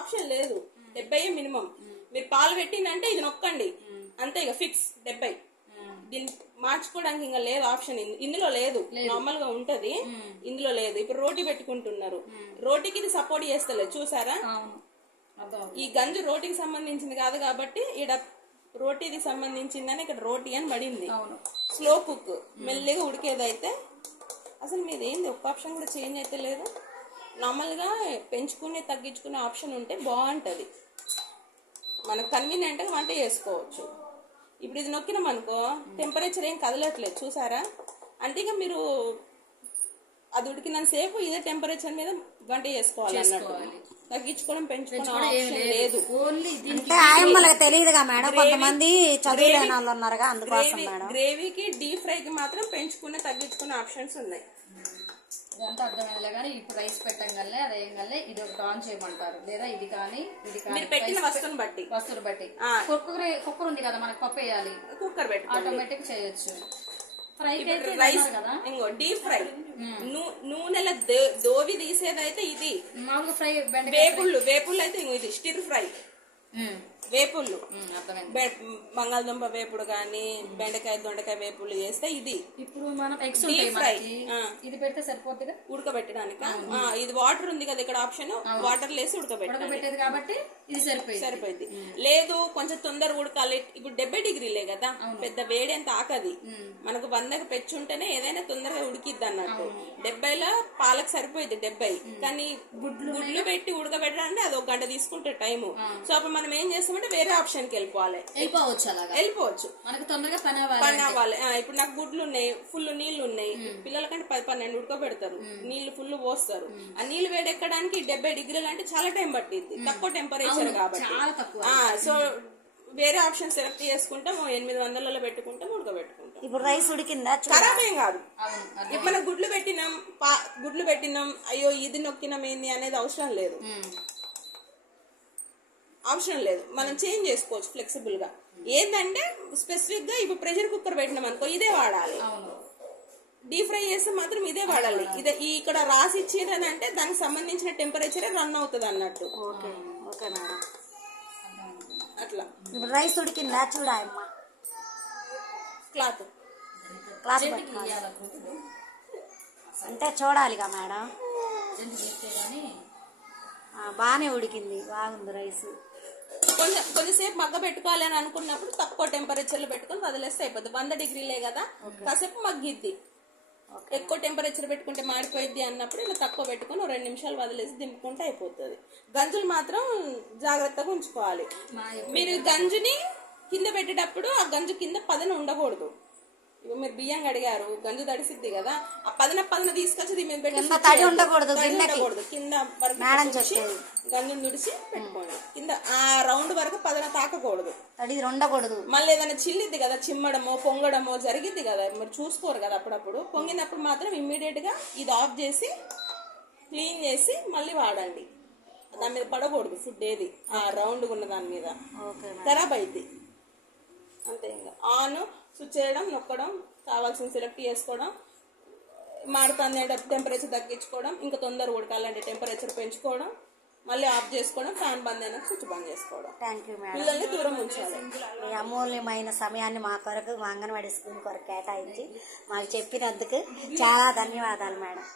Option లేదు. 70 minimum. మీరు పాలు పెట్టిందంటే ఇది నొక్కండి అంతే, ఇక ఫిక్స్ 70. దీన్ని మార్చుకోవడానికి ఇంకా లేదు ఆప్షన్, ఇందులో లేదు. నార్మల్ గా ఉంటది, ఇందులో లేదు. ఇప్పుడు రోటీ పెట్టుకుంటున్నారు, రోటీకి ఇది సపోర్ట్ చేస్తలేదు చూసారా. ఈ గంజు రోటీకి సంబంధించింది కాదు కాబట్టి ఈడ రోటీది సంబంధించిందని ఇక్కడ రోటీ అని పడింది. స్లో కుక్, మెల్లిగా ఉడికేదైతే. అసలు మీది ఏంది ఒక్క ఆప్షన్ కూడా చేంజ్ అయితే లేదు. నార్మల్ గా పెంచుకునే తగ్గించుకునే ఆప్షన్ ఉంటే బాగుంటది, మనకు కన్వీనియంట్ గా వంట చేసుకోవచ్చు. ఇప్పుడు ఇది నొక్కినాం అనుకో టెంపరేచర్ ఏం కదలట్లేదు చూసారా. అంటే ఇక మీరు అది ఉడికినంత సేపు ఇదే టెంపరేచర్ మీద వంట చేసుకోవాలి అన్నట్టు. తగ్గించుకోవడం పెంచుకోవడం ఆప్షన్ లేదు. అంటే ఆయమ్మలకు తెలియదుగా మేడం, కొంతమంది చదువులేని వాళ్ళు ఉన్నారుగా, అందుకోసం మేడం. గ్రేవీకి డీప్ ఫ్రైకి మాత్రం పెంచుకునే తగ్గించుకునే ఆప్షన్స్ ఉన్నాయి. ఇదంతా అర్థమైనలే కానీ ఇప్పుడు రైస్ పెట్టంగానే అదేయంగానే ఇది ఒకటి ఆన్ చేయమంటారు, లేదా ఇది కానీ ఇది కానీ పెట్టిన వస్తువుని బట్టి కుక్కర్ ఉంది కదా మనకు పప్పు వేయాలి, కుక్కర్ పెట్టి ఆటోమేటిక్ చేయొచ్చు. రైస్ ఇంకో డీప్ ఫ్రై నూనెల దోవి తీసేదైతే ఇది మామూలుగా ఫ్రై. వేపుళ్ళు అయితే ఇంకో ఇది స్టిర్ ఫ్రై. వేపుళ్ళు బంగాళదుంప వేపుడు గానీ బెండకాయ దొండకాయ వేపుళ్ళు చేస్తే ఇది. ఇప్పుడు మనం ఎగ్స్ డీప్ ఫ్రై ఇది పెడితే సరిపోతుంది ఉడకబెట్టడానికి. ఇది వాటర్ ఉంది కదా ఇక్కడ ఆప్షన్, వాటర్ లేసి ఉడకబెట్టేది కాబట్టి ఇది సరిపోయింది. లేదు కొంచెం తొందర ఉడకాలి, ఇప్పుడు 70 డిగ్రీలే కదా, పెద్ద వేడి అంత ఆకది. మనకు 100కి పెంచుంటేనే ఏదైనా తొందరగా ఉడికిద్ది అన్నట్టు. 70లో పాలకు సరిపోయింది 70, కానీ గుడ్లు పెట్టి ఉడకబెట్టాలంటే అది 1 గంట తీసుకుంటే టైము. సో అప్పుడు మనం ఏం చేస్తామంటే వేరే ఆప్షన్ కి వెళ్ళిపోవచ్చు. మనకు తొందరగా పని అవ్వాలి. ఇప్పుడు నాకు గుడ్లు ఉన్నాయి, ఫుల్ నీళ్లు ఉన్నాయి, పిల్లలకంటే 10-12 ఉడకబెడతారు, నీళ్లు ఫుల్ పోస్తారు. ఆ నీళ్లు వేడెక్కడానికి 70 డిగ్రీలు అంటే చాలా టైం పట్టింది, తక్కువ టెంపరేచర్ కాబట్టి. సో వేరే ఆప్షన్ సెలెక్ట్ చేసుకుంటాం, 800లో పెట్టుకుంటాం, ఉడకబెట్టుకుంటాం. ఇప్పుడు రైస్ ఉడికిందా? ఖరాబ్ ఏం కాదు. ఇప్పుడు మనం గుడ్లు పెట్టినాం అయ్యో ఇది నొక్కినాం ఏంది అనేది అవసరం లేదు. మనం చేంజ్ చేసుకోవచ్చు ఫ్లెక్సిబుల్ గా. ఏంటంటే స్పెసిఫిక్ గా ఇప్పుడు ప్రెషర్ కుక్కర్ పెట్టినాం అనుకో ఇదే వాడాలి, డీప్ ఫ్రై చేస్తే మాత్రం ఇదే వాడాలి. ఇదే ఇక్కడ రాసి ఇచ్చిందని అంటే దానికి సంబంధించిన టెంపరేచర్ రన్ అవుతుంది అన్నట్టు. ఓకే మేడం, అట్లా. ఇప్పుడు రైస్ ఉడికిందా చూడమ్మా. క్లాత్ అంటే చూడాలిగా మేడం. బాగానే ఉడికింది, బాగుంది రైస్. కొద్దిసేపు మగ్గ పెట్టుకోవాలి అని అనుకున్నప్పుడు తక్కువ టెంపరేచర్ లో పెట్టుకుని వదిలేస్తే అయిపోతుంది. 100 డిగ్రీలే కదా, కాసేపు మగ్గిద్ది. ఎక్కువ టెంపరేచర్ పెట్టుకుంటే మాడిపోయిద్ది అన్నప్పుడు ఇలా తక్కువ పెట్టుకుని 2 నిమిషాలు వదిలేసి దింపుకుంటే అయిపోతుంది. గంజులు మాత్రం జాగ్రత్తగా ఉంచుకోవాలి. మీరు గంజుని కింద పెట్టేటప్పుడు ఆ గంజు కింద పదన ఉండకూడదు. ఇప్పుడు మీరు బియ్యం కడిగారు, గంజు తడిసిద్ది కదా, ఆ పదన తీసుకొచ్చి దీని మీద పెట్టి తడి ఉండకూడదు, కింద వరకు గంజుని తుడిచి పెట్టుకోండి. కింద ఆ రౌండ్ వరకు పదన తాకకూడదు, తడి ఉండకూడదు. మళ్ళీ ఏదైనా చిల్లిద్ది కదా, చిమ్మడమో పొంగడమో జరిగిద్ది కదా, మీరు చూసుకోరు కదా. అప్పుడప్పుడు పొంగినప్పుడు మాత్రం ఇమ్మీడియట్ గా ఇది ఆఫ్ చేసి క్లీన్ చేసి మళ్ళీ వాడండి. దాని మీద పడకూడదు ఫుడ్ ఏది, ఆ రౌండ్ ఉన్న దాని మీద ఖరాబ్ అయింది అంతే. ఇంకా ఆన్ స్విచ్ చేయడం, నొక్కడం, కావాల్సిన సెలెక్ట్ చేసుకోవడం, మాడుతుంది టెంపరేచర్ తగ్గించుకోవడం, ఇంకా తొందర ఉడకాలంటే టెంపరేచర్ పెంచుకోవడం, మళ్ళీ ఆఫ్ చేసుకోవడం, ఫ్యాన్ బంద్ అయినా స్విచ్ బంద్ చేసుకోవడం. థ్యాంక్ యూ మేడం, పిల్లల్ని దూరం ఉంచాలి. మీ అమూల్యమైన సమయాన్ని మా కొరకు, మా అంగన్వాడీ స్కూల్ కొరకు కేటాయించి మాకు చెప్పినందుకు చాలా ధన్యవాదాలు మేడం.